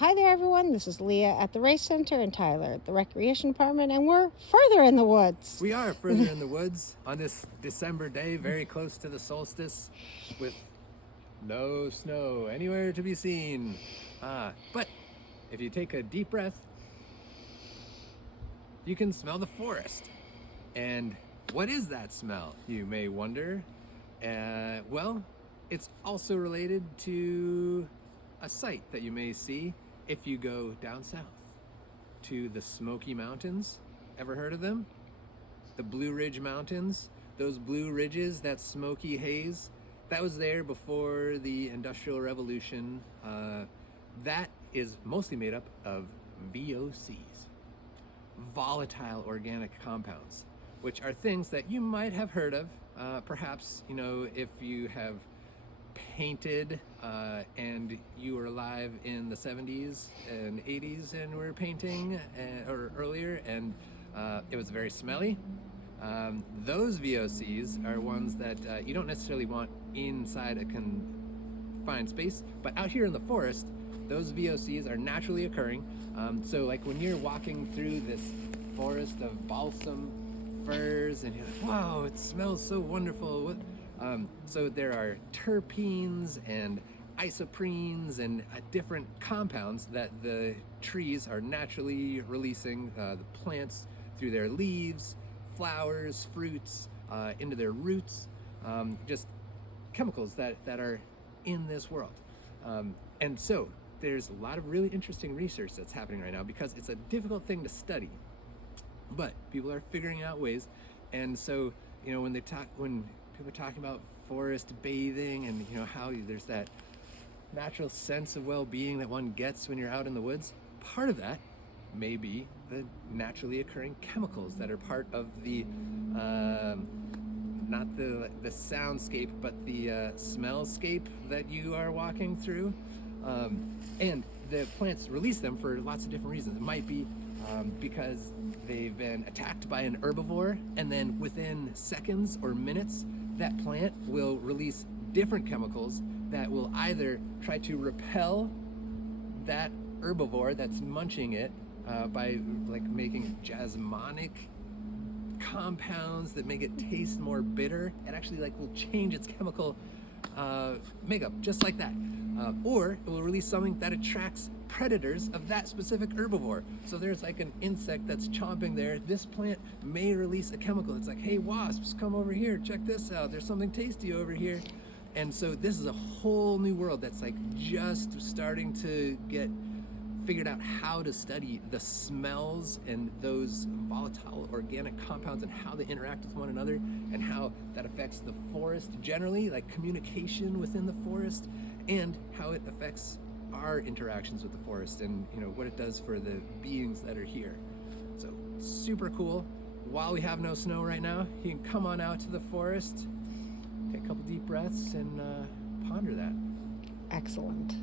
Hi there, everyone. This is Leah at the Race Center and Tyler at the Recreation Department, and we're further in the woods. We are further in the woods on this December day, very close to the solstice, with no snow anywhere to be seen. But if you take a deep breath, you can smell the forest. And what is that smell, you may wonder? Well, it's also related to a site that you may see if you go down south to the Smoky Mountains. Ever heard of them? The Blue Ridge Mountains, those blue ridges, that smoky haze, that was there before the Industrial Revolution. That is mostly made up of VOCs, volatile organic compounds, which are things that you might have heard of. Perhaps, if you have painted and you were alive in the 70s and 80s and were painting or earlier, and it was very smelly. Those VOCs are ones that you don't necessarily want inside a confined space, but out here in the forest, those VOCs are naturally occurring. So like when you're walking through this forest of balsam firs and you're like, wow, it smells so wonderful. So there are terpenes and isoprenes and different compounds that the trees are naturally releasing, the plants through their leaves, flowers, fruits, into their roots, just chemicals that are in this world. And so there's a lot of really interesting research that's happening right now because it's a difficult thing to study, but people are figuring out ways. And so, when people are talking about forest bathing and how there's that natural sense of well-being that one gets when you're out in the woods, part of that may be the naturally occurring chemicals that are part of the not the soundscape, but the smellscape that you are walking through. And the plants release them for lots of different reasons. It might be because they've been attacked by an herbivore, and then within seconds or minutes, that plant will release different chemicals that will either try to repel that herbivore that's munching it by making jasmonic compounds that make it taste more bitter. It actually will change its chemical makeup just like that. Or it will release something that attracts predators of that specific herbivore. So there's an insect that's chomping there. This plant may release a chemical. It's like, hey, wasps, come over here. Check this out. There's something tasty over here. And so this is a whole new world that's just starting to get figured out how to study the smells and those volatile organic compounds and how they interact with one another and how that affects the forest generally, communication within the forest, and how it affects our interactions with the forest and what it does for the beings that are here. So super cool. While we have no snow right now, you can come on out to the forest, take a couple deep breaths, and ponder that. Excellent.